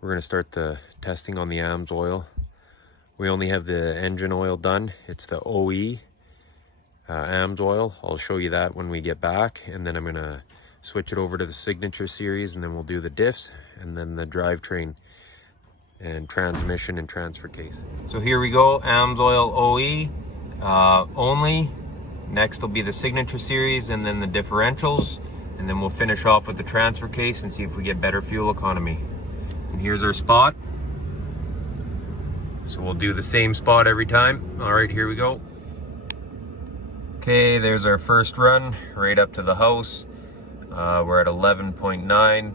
We're going to start the testing on the Amsoil. We only have the engine oil done. It's the OE Amsoil. I'll show you that when we get back, and then I'm going to switch it over to the Signature series, and then we'll do the diffs and then the drivetrain and transmission and transfer case. So here we go, Amsoil OE only. Next will be the Signature series and then the differentials, and then we'll finish off with the transfer case and see if we get better fuel economy. And here's our spot. So we'll do the same spot every time. All right, here we go. Okay, there's our first run right up to the house. We're at 11.9.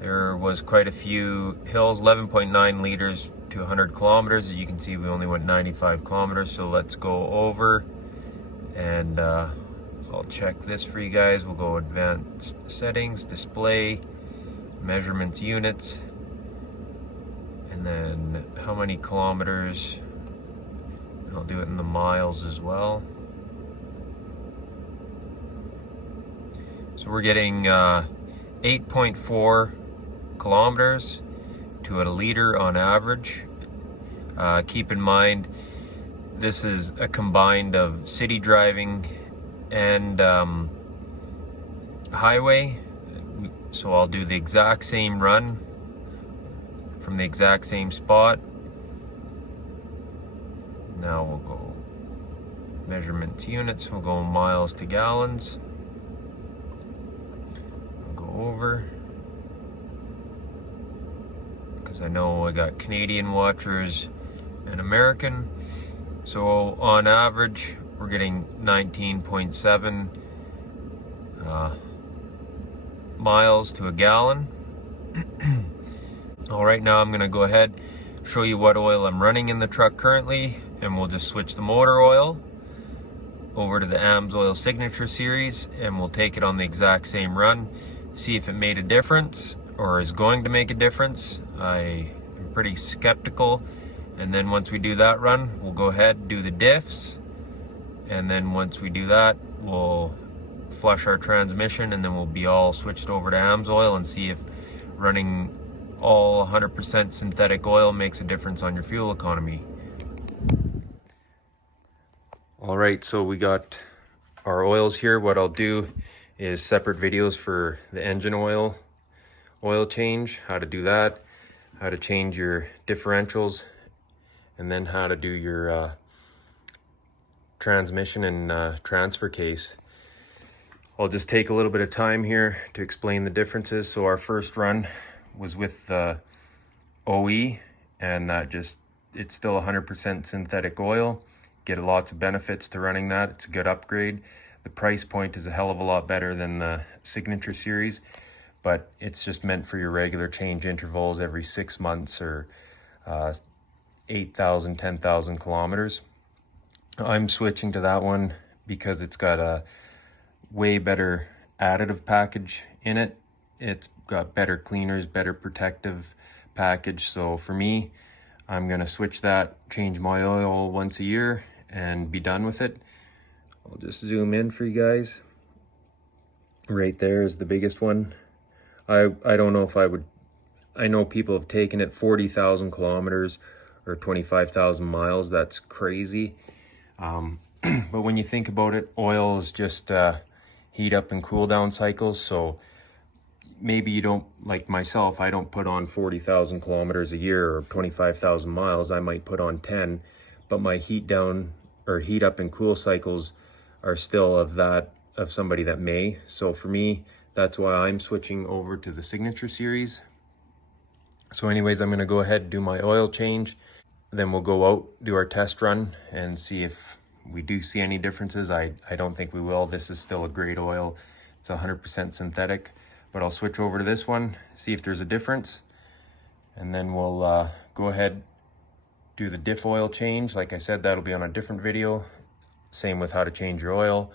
There was quite a few hills, 11.9 liters to 100 kilometers. As you can see, we only went 95 kilometers. So let's go over and I'll check this for you guys. We'll go advanced settings, display, measurements, units, and then how many kilometers. And I'll do it in the miles as well. So we're getting 8.4 kilometers to a liter on average. Keep in mind, this is a combined of city driving and highway. So I'll do the exact same run from the exact same spot. Now we'll go measurements, units. We'll go miles to gallons. Over, because I know I got Canadian watchers and American. So on average we're getting 19.7 miles to a gallon. All right, now I'm gonna go ahead, show you what oil I'm running in the truck currently, and we'll just switch the motor oil over to the Amsoil Signature series, and we'll take it on the exact same run, see if it made a difference or is going to make a difference. I am pretty skeptical. And then once we do that run, we'll go ahead and do the diffs. And then once we do that, we'll flush our transmission, and then we'll be all switched over to Amsoil and see if running all 100% synthetic oil makes a difference on your fuel economy. All right, so we got our oils here. What I'll do is separate videos for the engine oil change, how to do that, how to change your differentials, and then how to do your transmission and transfer case. I'll just take a little bit of time here to explain the differences. So our first run was with the OE, and it's still 100% synthetic oil. Get lots of benefits to running that. It's a good upgrade. The price point is a hell of a lot better than the Signature series, but it's just meant for your regular change intervals every 6 months or 8,000, 10,000 kilometers. I'm switching to that one because it's got a way better additive package in it. It's got better cleaners, better protective package. So for me, I'm gonna switch that, change my oil once a year and be done with it. I'll just zoom in for you guys. Right there is the biggest one. I don't know if I would, I know people have taken it 40,000 kilometers or 25,000 miles. That's crazy. But when you think about it, oil is just heat up and cool down cycles. So maybe you don't, like myself, I don't put on 40,000 kilometers a year or 25,000 miles. I might put on 10, but my heat down or heat up and cool cycles are still of somebody that may. So for me, that's why I'm switching over to the Signature series. So anyways, I'm gonna go ahead and do my oil change. Then we'll go out, do our test run and see if we do see any differences. I don't think we will. This is still a great oil. It's 100% synthetic, but I'll switch over to this one, see if there's a difference. And then we'll go ahead, do the diff oil change. Like I said, that'll be on a different video. Same with how to change your oil.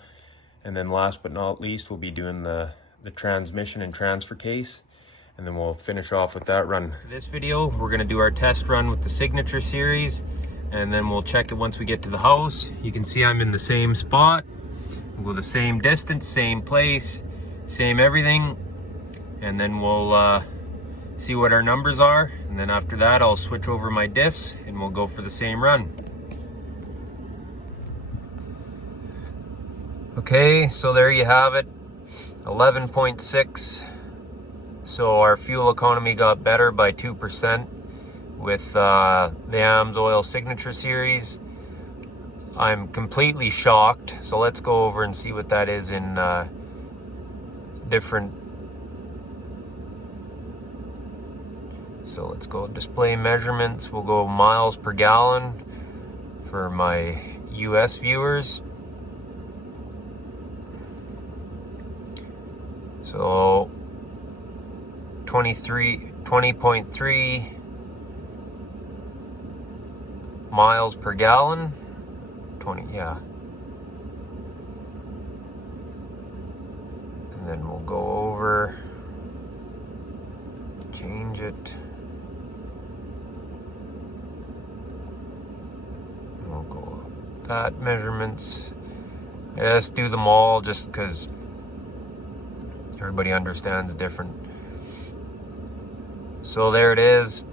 And then last but not least, we'll be doing the transmission and transfer case. And then we'll finish off with that run. For this video, we're gonna do our test run with the Signature series, and then we'll check it once we get to the house. You can see I'm in the same spot. We'll go the same distance, same place, same everything. And then we'll see what our numbers are, and then after that I'll switch over my diffs and we'll go for the same run. Okay, so there you have it, 11.6. So our fuel economy got better by 2% with the Amsoil Signature Series. I'm completely shocked. So let's go over and see what that is in different. So let's go display measurements. We'll go miles per gallon for my US viewers. So 20.3 miles per gallon. 20, yeah. And then we'll go over, change it. We'll go that measurements. Let's do them all just because everybody understands different. So there it is.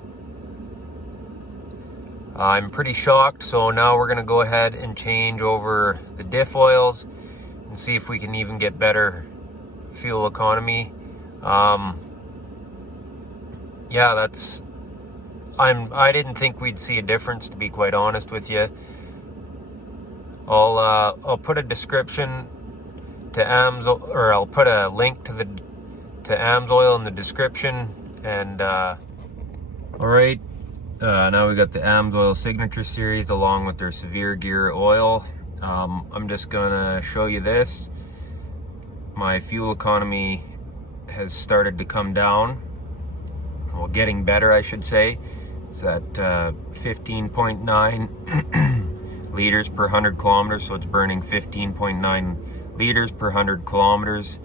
I'm pretty shocked. So now we're gonna go ahead and change over the diff oils and see if we can even get better fuel economy. Yeah, that's. I didn't think we'd see a difference, to be quite honest with you. I'll put a description to Amsoil, or I'll put a link to Amsoil in the description. And all right, now we got the Amsoil Signature Series along with their Severe Gear oil. I'm just gonna show you this. My fuel economy has started to come down. Well, getting better, I should say. It's at 15.9 liters per 100 kilometers, so it's burning 15.9 liters per 100 kilometers.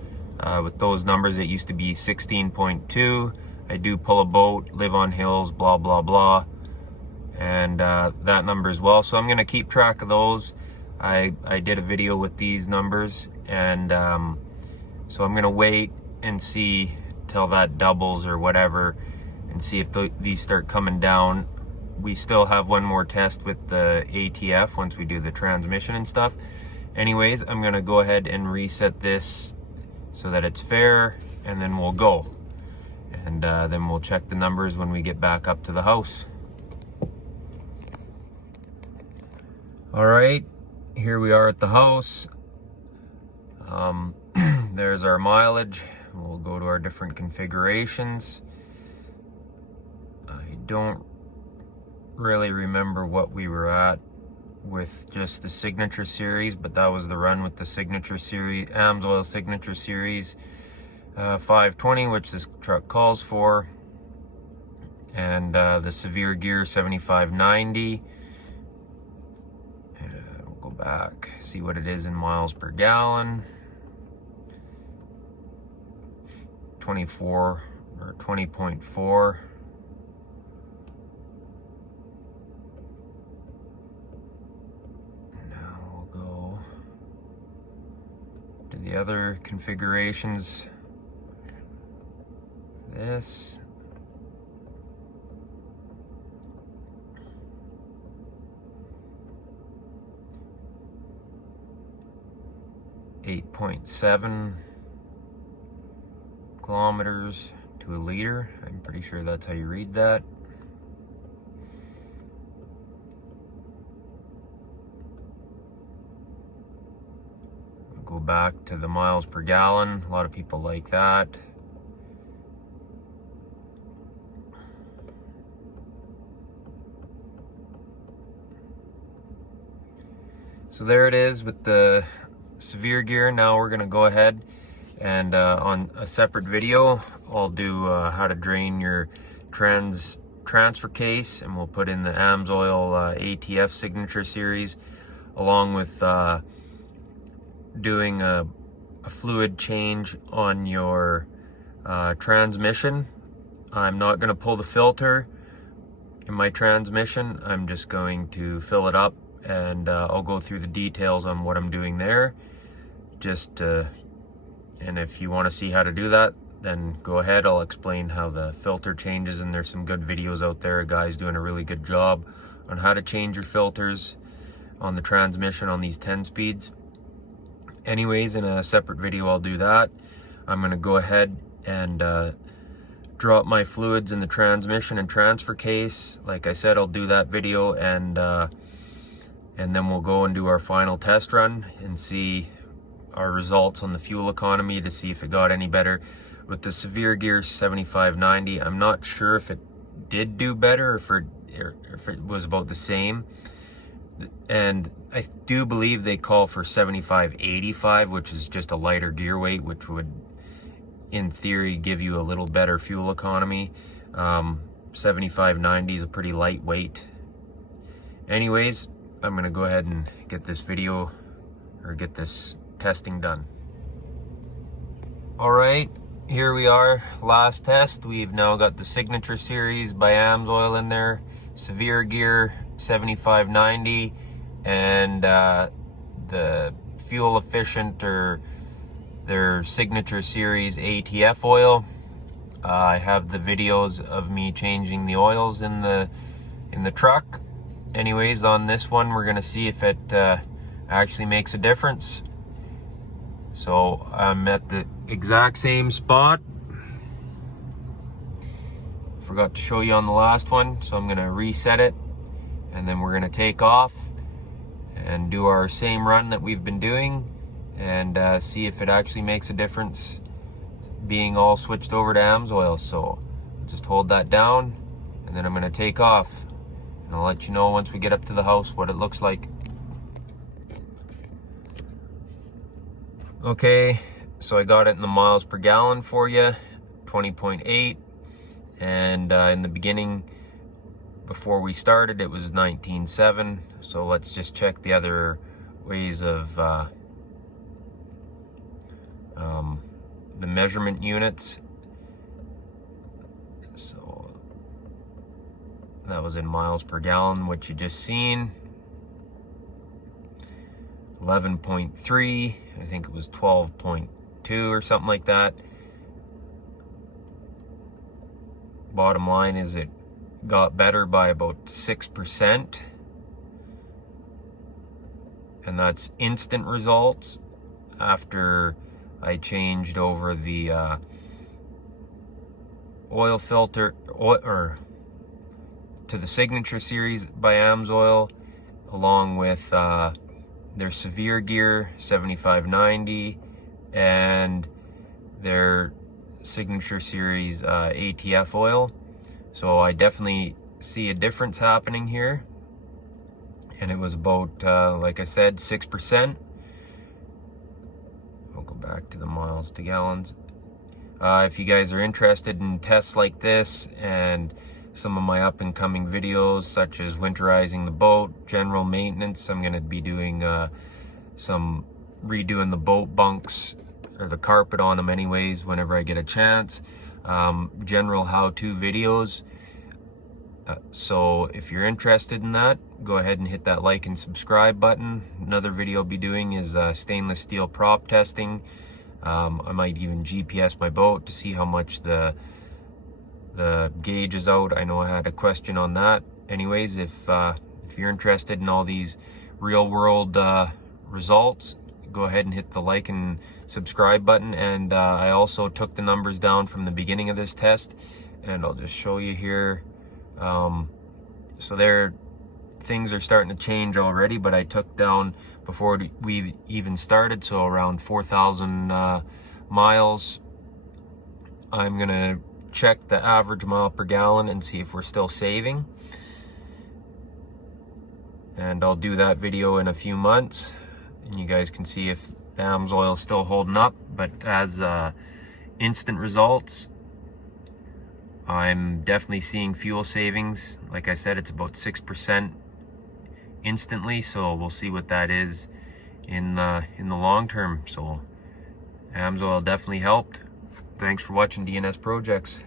With those numbers, it used to be 16.2. I do pull a boat, live on hills, blah, blah, blah. And that number as well. So I'm going to keep track of those. I did a video with these numbers. And so I'm going to wait and see till that doubles or whatever. And see if these start coming down. We still have one more test with the ATF once we do the transmission and stuff. Anyways, I'm going to go ahead and reset this so that it's fair. And then we'll go. And then we'll check the numbers when we get back up to the house. All right, here we are at the house. There's our mileage. We'll go to our different configurations. I don't really remember what we were at with just the Signature Series, but that was the run with the Signature Series, Amsoil Signature Series 520, which this truck calls for, and the Severe Gear 7590. We'll go back, see what it is in miles per gallon. 24 or 20.4. Now we'll go to the other configurations. This. .7 kilometers to a liter. I'm pretty sure that's how you read that. I'll go back to the miles per gallon. A lot of people like that. So there it is with the Severe Gear. Now we're gonna go ahead and on a separate video, I'll do how to drain your transfer case, and we'll put in the Amsoil ATF Signature Series, along with doing a fluid change on your transmission. I'm not gonna pull the filter in my transmission. I'm just going to fill it up, and I'll go through the details on what I'm doing there. And if you want to see how to do that, then go ahead. I'll explain how the filter changes, and there's some good videos out there. A guy's doing a really good job on how to change your filters on the transmission on these 10 speeds. Anyways, in a separate video I'll do that. I'm going to go ahead and drop my fluids in the transmission and transfer case. Like I said, I'll do that video, and then we'll go and do our final test run and see our results on the fuel economy to see if it got any better. With the Severe Gear 7590, I'm not sure if it did do better or if it was about the same. And I do believe they call for 7585, which is just a lighter gear weight, which would in theory give you a little better fuel economy. 7590 is a pretty lightweight. Anyways, I'm gonna go ahead and get this video, or get this testing done. All right, here we are, last test. We've now got the Signature Series by Amsoil in there, Severe Gear 7590, and the fuel efficient, or their Signature Series ATF oil. I have the videos of me changing the oils in the truck. Anyways, on this one, we're gonna see if it actually makes a difference. So I'm at the exact same spot. Forgot to show you on the last one, so I'm gonna reset it, and then we're gonna take off and do our same run that we've been doing, and see if it actually makes a difference being all switched over to Amsoil. So just hold that down, and then I'm gonna take off, and I'll let you know once we get up to the house what it looks like. Okay, so I got it in the miles per gallon for you, 20.8, and in the beginning, before we started, it was 19.7. So let's just check the other ways of the measurement units. So that was in miles per gallon, which you just seen. 11.3, I think it was 12.2 or something like that. Bottom line is it got better by about 6%, and that's instant results after I changed over the oil filter or to the Signature Series by Amsoil, along with their Severe Gear 7590 and their Signature Series ATF oil. So I definitely see a difference happening here, and it was about like I said, 6%. I'll go back to the miles to gallons. If you guys are interested in tests like this and some of my up and coming videos, such as winterizing the boat, general maintenance, I'm going to be doing some redoing the boat bunks, or the carpet on them anyways, whenever I get a chance. General how-to videos. So if you're interested in that, go ahead and hit that like and subscribe button. Another video I'll be doing is stainless steel prop testing. I might even GPS my boat to see how much the gauge is out. I know I had a question on that. Anyways, if you're interested in all these real world results, go ahead and hit the like and subscribe button. And I also took the numbers down from the beginning of this test, and I'll just show you here. So there, things are starting to change already, but I took down before we even started, so around 4,000 miles. I'm gonna check the average mile per gallon and see if we're still saving, and I'll do that video in a few months, and you guys can see if the Amsoil is still holding up. But as instant results, I'm definitely seeing fuel savings. Like I said, it's about 6% instantly, so we'll see what that is in the long term. So Amsoil definitely helped. Thanks for watching DNS Projects.